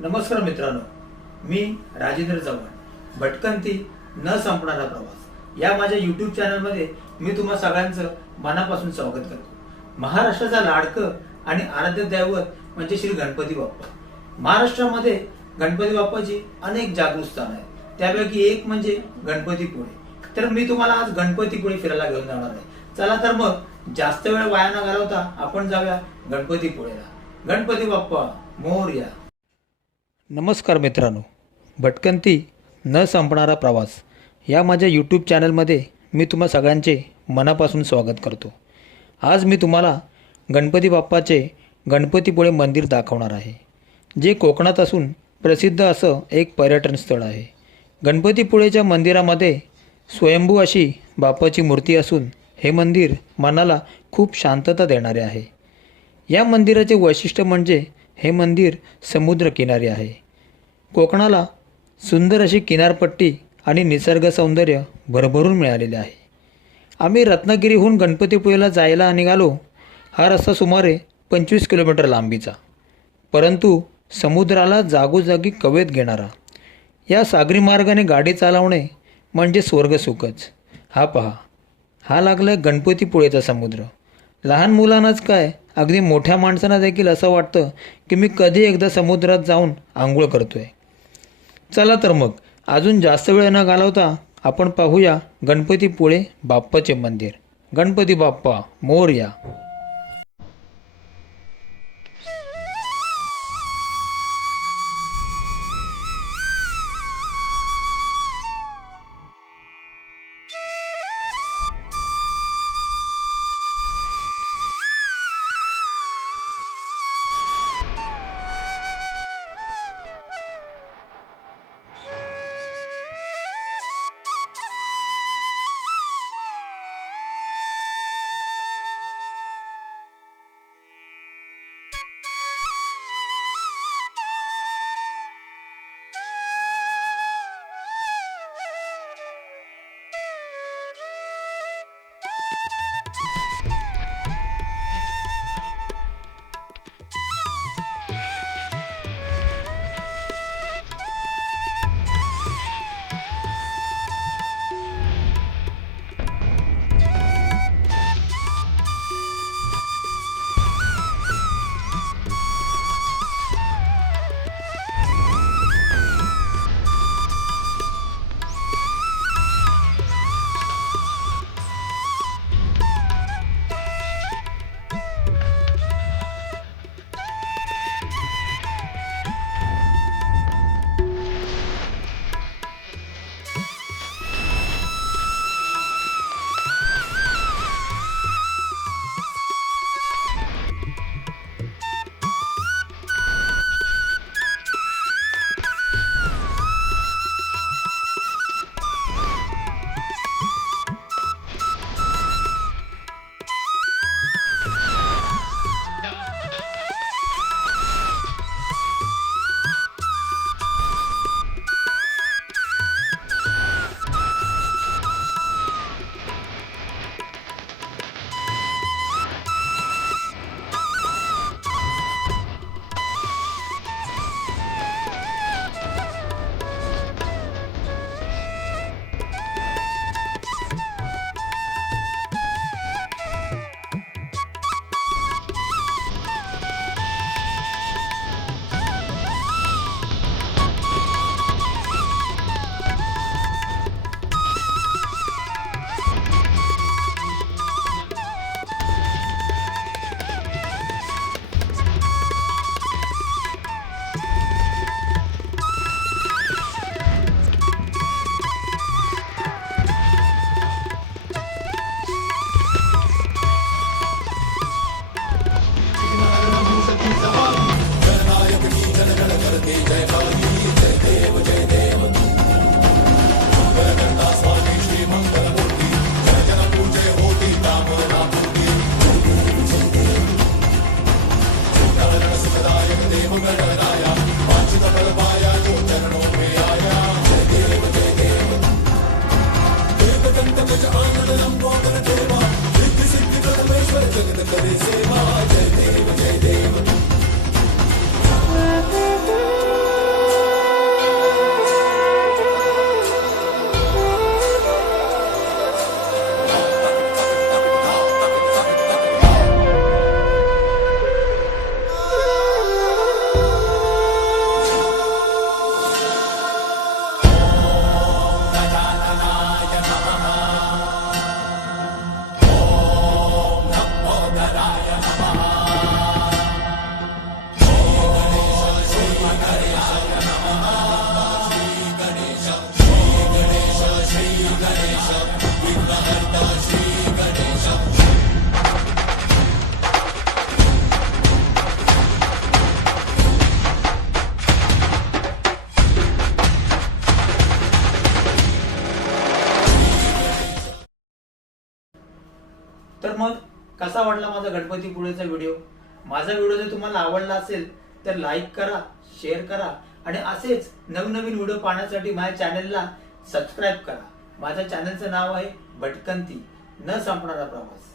नमस्कार मित्रांनो, मी राजेंद्र चव्हाण. भटकंती न संपणारा प्रवास या माझ्या यूट्यूब चॅनलमध्ये मी तुम्हा सगळ्यांचं मनापासून स्वागत करतो. महाराष्ट्राचा लाडकं आणि आराध्य दैवत म्हणजे श्री गणपती बाप्पा. महाराष्ट्रामध्ये गणपती बाप्पाची अनेक जागृत स्थान आहेत. त्यापैकी एक म्हणजे गणपतीपुळे. तर मी तुम्हाला आज गणपतीपुळे फिरायला घेऊन जाणार आहे. चला तर मग जास्त वेळ वाया न घालवता आपण जाऊया गणपतीपुळेला. गणपती बाप्पा मोरया. नमस्कार मित्रांनो, भटकंती न संपणारा प्रवास या माझ्या यूट्यूब चॅनलमध्ये मी तुम्हा सगळ्यांचे मनापासून स्वागत करतो. आज मी तुम्हाला गणपती बाप्पाचे गणपतीपुळे मंदिर दाखवणार आहे, जे कोकणात असून प्रसिद्ध असं एक पर्यटन स्थळ आहे. गणपतीपुळेच्या मंदिरामध्ये स्वयंभू अशी बाप्पाची मूर्ती असून हे मंदिर मनाला खूप शांतता देणारे आहे. या मंदिराचे वैशिष्ट्य म्हणजे हे मंदिर समुद्रकिनारी आहे. कोकणाला सुंदर अशी किनारपट्टी आणि निसर्ग सौंदर्य भरभरून मिळालेले आहे. आम्ही रत्नागिरीहून गणपतीपुळेला जायला निघालो. हा रस्ता सुमारे 25 किलोमीटर लांबीचा, परंतु समुद्राला जागोजागी कवेत घेणारा. या सागरी मार्गाने गाडी चालवणे म्हणजे स्वर्गसुखच. हा पहा, हा लागला गणपतीपुळेचा समुद्र. लहान मुलांनाच काय, अगदी मोठ्या माणसांना देखील असं वाटतं की मी कधी एकदा समुद्रात जाऊन आंघोळ करतोय. चला तर मग अजून जास्त वेळ न घालवता आपण पाहूया गणपतीपुळे बाप्पाचे मंदिर. गणपती बाप्पा मोरया. कसा वाटला माझा गणपतीपुळेचा व्हिडिओ? माझा व्हिडिओ जर तुम्हाला आवडला असेल तर लाईक करा, शेअर करा आणि असेच नवनवीन व्हिडिओ पाहण्यासाठी माझ्या चॅनलला सबस्क्राईब करा. माझ्या चॅनलचं नाव आहे भटकंती न संपणारा प्रवास.